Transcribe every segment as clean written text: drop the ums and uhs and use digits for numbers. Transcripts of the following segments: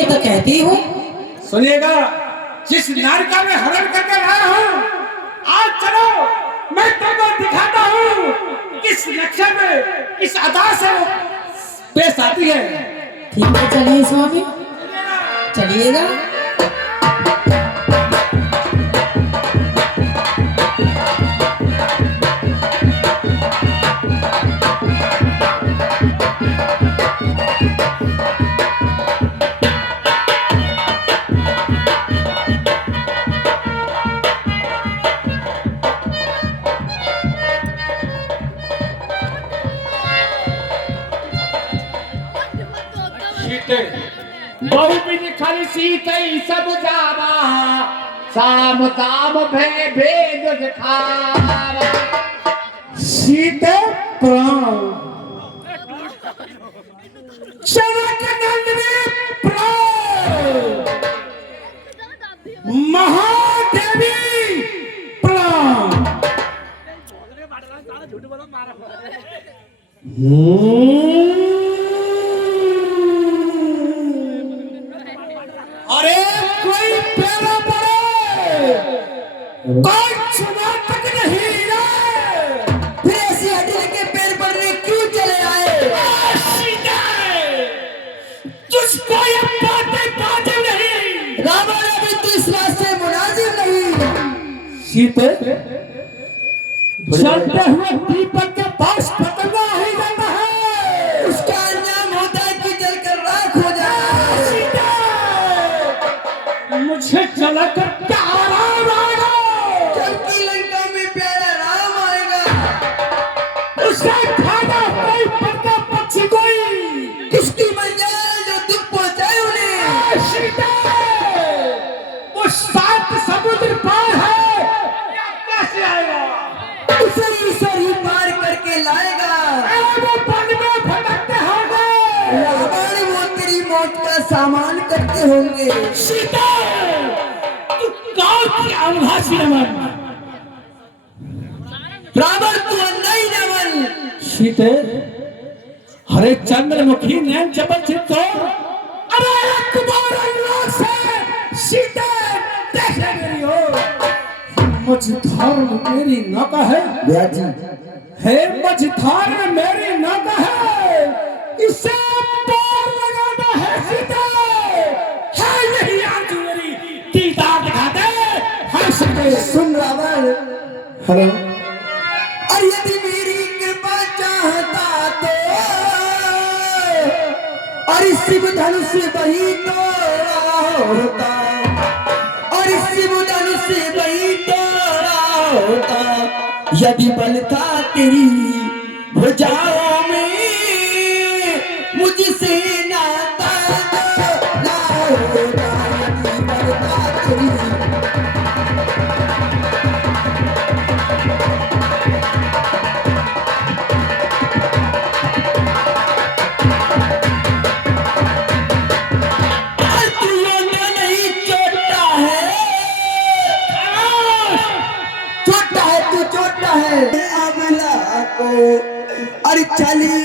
ये तो कहती हूँ। सुनिएगा, जिस नारी का मैं हरण करके लाया हूँ, आज चलो मैं तुमको दिखाता हूँ किस नक्शे में इस अदा से वो पेश आती है। ठीक है, चलिए स्वामी, चलिएगा। बहु बिन खाली सीते सब जावा, साम दाम भेद दिखावा। सीते प्राण जनक नंदिनी प्राण, महादेवी प्राण। अरे कोई पैरा पड़े, कोई सुना तक नहीं है। फिर ऐसी हड्डी के पैर पड़ने क्यों चले आए? तुझको ये बातें ताजुब नहीं। रावण अभी तो इस बात से मुनाजिब नहीं। सीते जलते हुए दीपक के पास पतंगा ही जाता है, उसका अंजाम होता है कि जलकर राख हो जाए। सीते मुझे जलाकर क्या आराम आएगा? जबकि लंका में प्यारा राम आएगा। उसे खाना कोई पत्ता पक्षी कोई, किसकी मंजिल जो दुख पहुंचाए उन्हें। सीते वो 7 समुद्र पार है, कैसे आएगा? उसे ईश्वर ही पार करके लाएगा। वो पानी में भटकते होंगे, रावण वो तेरी मौत का सामान करते होंगे। सीता तू गाँव की अवभाषी रमन। रावण तू अंधा ही रावण। सीते हरे चंद्रमुखी नैन जबल चित्तो, अरे एक बार अल्लाह से सीते देख ले मेरी हो। मझधार में मेरी नौका है ब्याजी, है मझधार में मेरी नौका है, इसे पार लगाना है सीते। है यही आज मेरी दीदार दिखा दे। हाँ सीते सुन रावण, हेलो, और यदि मेरी कृपा चाहता तो और इस शिव धनुष वही तोड़ा होता, और इस शिव धनुष वही तोड़ा होता। यदि बल था तेरी भुजाओं में, मुझसे नाता ना होता। यदि बल था तेरी अरे चली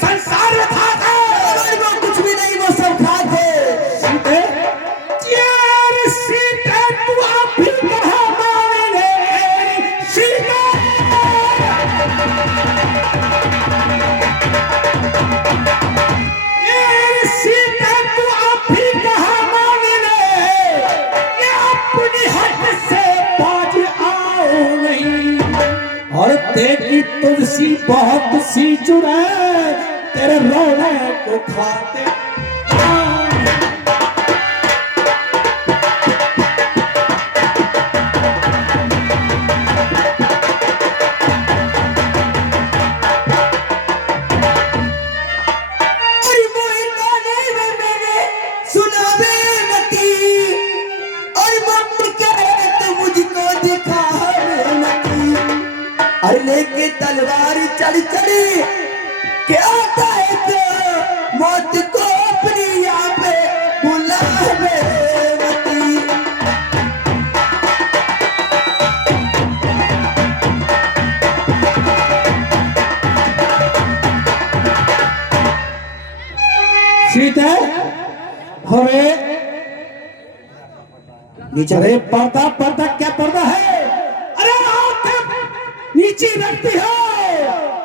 संसार में था अरे वो कुछ भी नहीं, वो सब खाक है। सीते यार सीते तू आप भी कहा माने सीते यार सीते तू आप भी कहा माने ये अपनी हद से बाज आओ नहीं और तेरी तुलसी बहुत सी जुड़े तेरे रोने को खाते अरे वो इन गाने में मैंने सुना बेनती, और मत करे तो मुझको दिखा बेनती। अरे लेके तलवार चढ़ चढ़ी क्या आता है तो मौत को अपनी यहाँ पे बुला बेनती। सीते अरे नीचे अरे पर्दा पर्दा क्या पर्दा है अरे आंखें नीचे रखती हो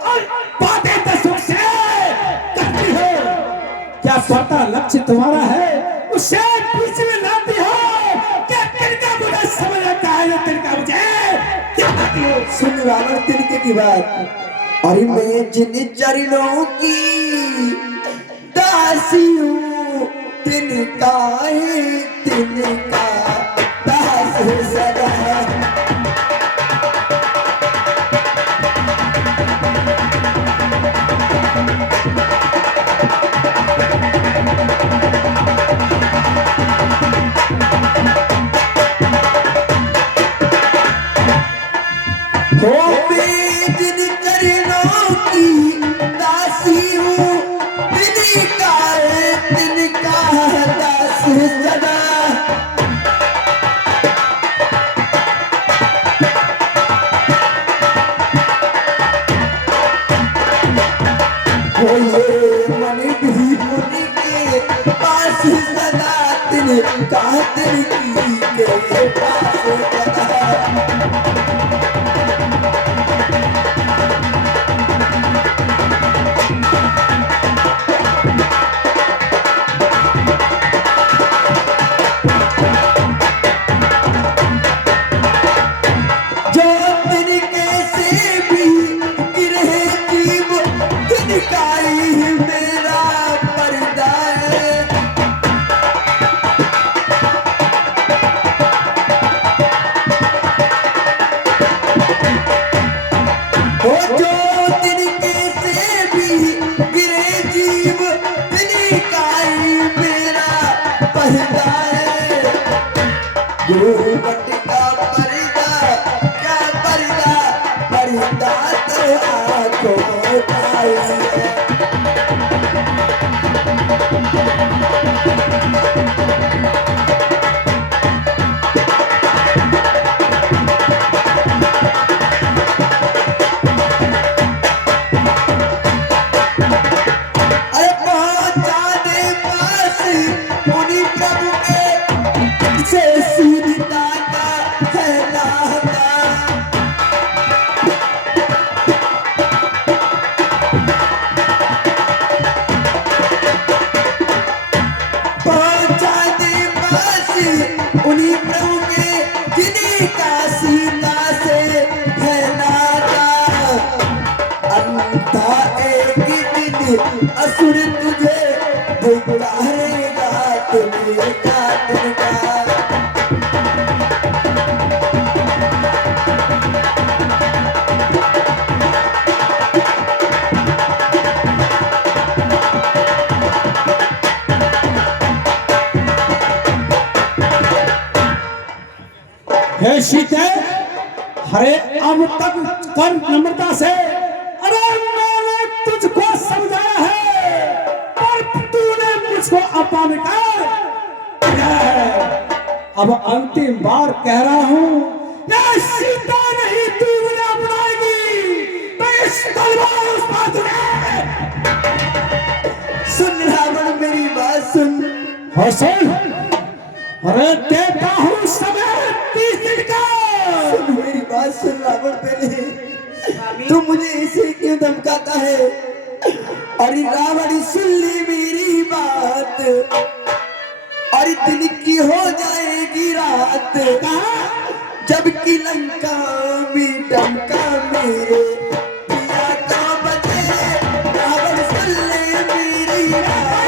और बातें तो सुख से करती हो क्या पर्दा लक्ष्य तुम्हारा है उसे बीच में लाती हो क्या तिनका मुझे समझ आता है जो तिनका मुझे क्या करती हो सुन रावण तिनके की बात। अरे मैं जिन चरणों की दासी हूँ, तिनका है तिनका दास हूँ सदा। हो मैं जिन चरणों की दासी हूँ, तिनका है तिनका दास हूँ सदा। हो ये मन भी मुनि के पास सदा, तिनका तिनकी के पास सदा। जो तिनके से भी गिरे जीव, तिनका ही मेरा पर्दा है। हो जो तिनके से भी गिरे जीव, तिनका ही मेरा पर्दा है। गुरुवट का पर्दा क्या पर्दा, पर्दा तो आंखों का ही है। अरे पहुंचा दे पास मुनि प्रभु के, से सीधता का है नाता। पहुंचा दे पास उन्हीं प्रभु के, जिन्हीं का सीता से है नाता। अंधा एक दिन असुर तुझे पुकारेगा, तिनका तिनका। हे सीते हरे अब तक कर नम्रता से अरे मैंने तुझको समझाया है और तूने मुझको अपमान कर अब अंतिम बार कह रहा हूँ ये सीता नहीं तू मुझे अपनाएगी तो इस तलवार उस पर और सुन, अरे देता हूँ समय 30 दिन का। सुन मेरी बात सुन रावण पहले, तू मुझे ऐसे क्यों धमकाता है? अरे रावण सुन ले मेरी बात, अरे दिन की हो जाएगी रात, जबकि लंका में डंका मेरे पिया का बजे। रावण सुन ले मेरी बात।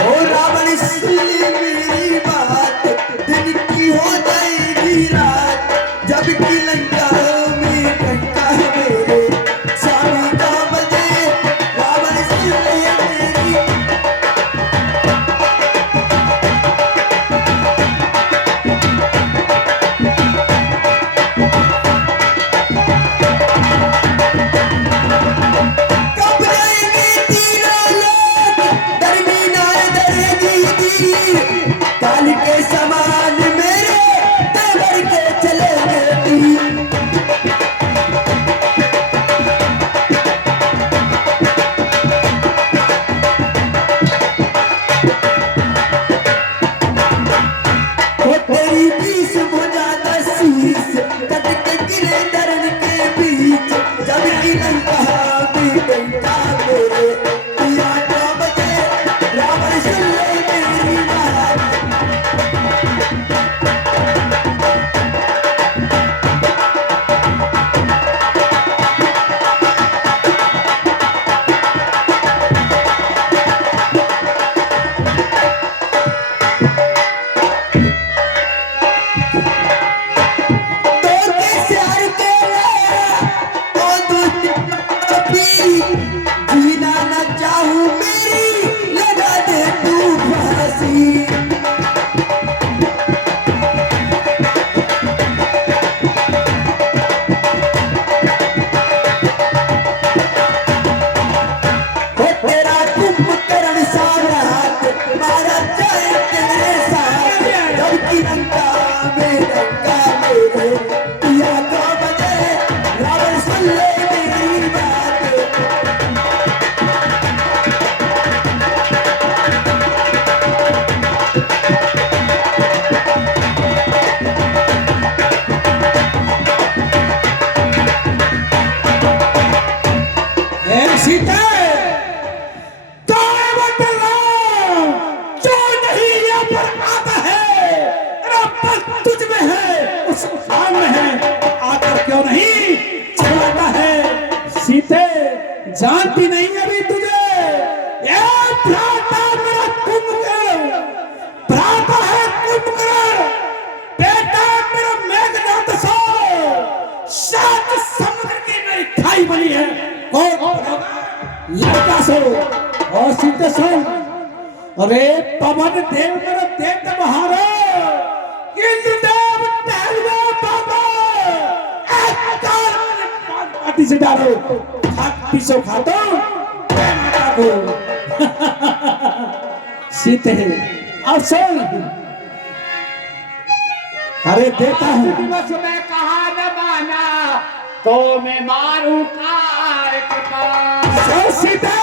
ओ रावण सुन ले मेरी बात, दिन की हो जाएगी रात, जबकि लंका में डंका मेरे स्वामी का बजे। रावण सुन ले मेरी। कब जाएंगे तीनों लोग, दरमियान दरेगी तीर, काल के समान मेरे तैमर के चलेंगे तीर। वो तेरी 20 भुजा 10 शीश, कट के गिरे दर्द के बीच, जबकि लंका में डंका मेरे पिया का बजे। रावण सुन ले मेरी बात। तो कैसे हार के लाया, ओ दुष्ट पीरी, जीना न चाहूं मेरी, लगा दे तू फांसी। ओ तेरा कुंभकर्ण सारा मारा जाए तेरे साथ, जबकि लंका में डंका मेरे पिया का बजे। रावण सुन ले मेरी बात। ए सीता, तो बदल जो नहीं यहाँ पर आता है, रब तुझ में है, उस खान में है, आकर क्यों नहीं चलाता है? सीते, जानती नहीं अभी तुझे, ये भ्राता मेरा कुंभकर्ण, भ्राता है कुंभकर्ण, बेटा मेरा मेघनाद सो, सात समुद्र की मेरी खाई बनी है। कौन लड़का सो और सीते सुन, अरे पवन देव मेरा देव महारो, इंद्र देव टहलवे बाबा, एक तार मेरे पाटी से डालो, खाती सो खातो माता को। सीते और सुन, अरे देता हूँ दिवस में कहा न माना, तो मैं मारू कार के पास। सो सीते,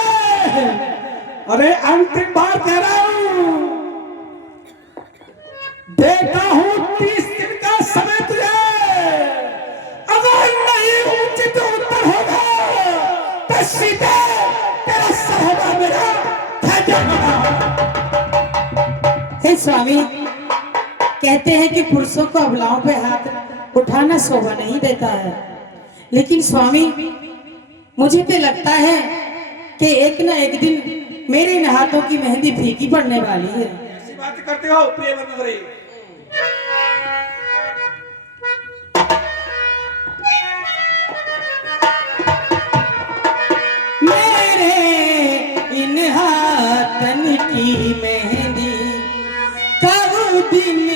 अरे अंतिम बार कह रहा हूँ, देता हूँ 30 दिन का समय तुझे, अगर नहीं उचित उत्तर होगा तो सीधे तेरा सर होगा मेरा खंजर होगा। हे स्वामी, कहते हैं कि पुरुषों को अबलाओं पे हाथ उठाना शोभा नहीं देता है, लेकिन स्वामी मुझे तो लगता है कि एक ना एक दिन मेरे इन हाथों की मेहंदी फीकी पड़ने वाली है। ऐसी बात करते हो प्रिय बंधुरी? मेरे इन हाथन की मेहंदी कब दिन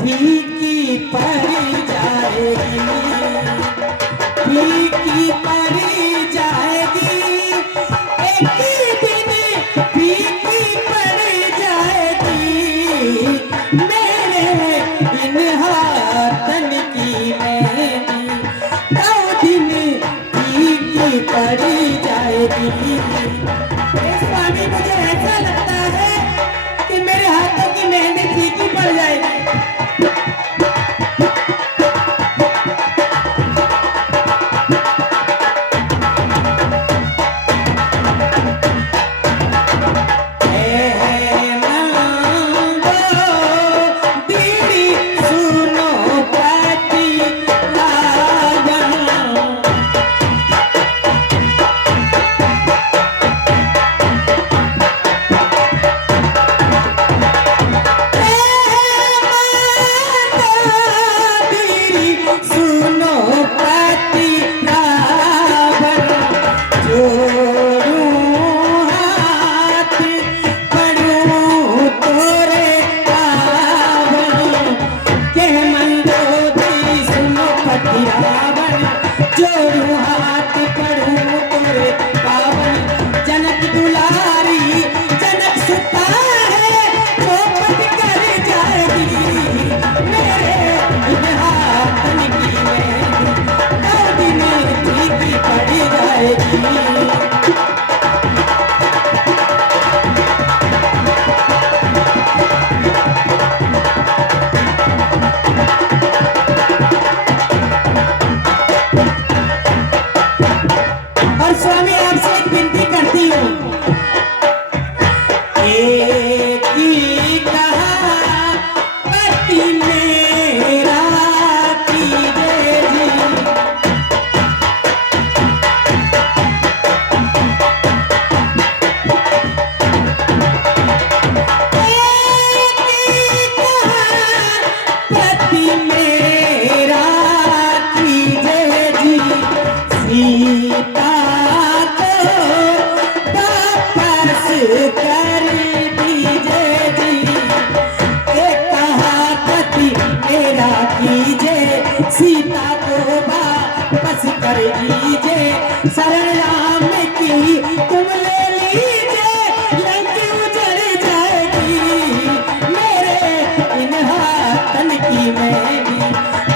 फीकी पड़ जाएगी, फीकी पड़ जाएगी, एक दिन फीकी पड़ जाएगी। मेरे इन हाथन मैंने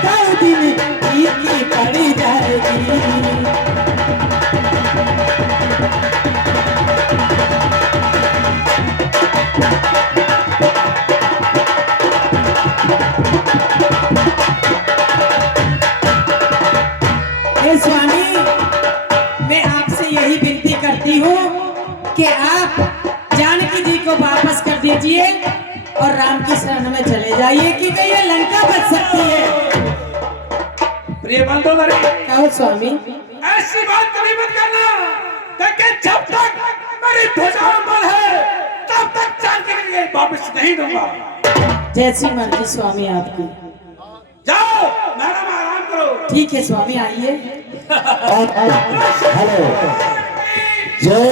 कल दिन की पड़ी जाएगी। हे स्वामी, मैं आपसे यही विनती करती हूँ कि आप जानकी जी को वापस कर दीजिए और राम की शरण में चले जाइए कि ये लंका बच सकती है। प्रिय बंधुवरे, कहो स्वामी। ऐसी बात कभी मत करना, लेकिन जब तक मेरी भुजाओं में बल है तब तक जानकी के लिए वापस नहीं दूंगा। जैसी मर्जी स्वामी आपकी। जाओ मैडम, आराम करो। ठीक है स्वामी, आइए। हेलो जय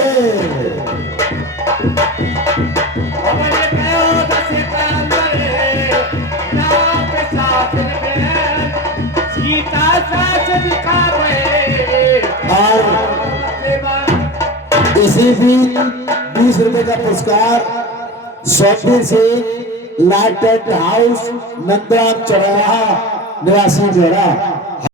सीता साथ दिखा रहे और इसी भी 20 रुपए का पुरस्कार सौंपे से लाइट हाउस नंदराम चौराहा निवासी जोड़ा।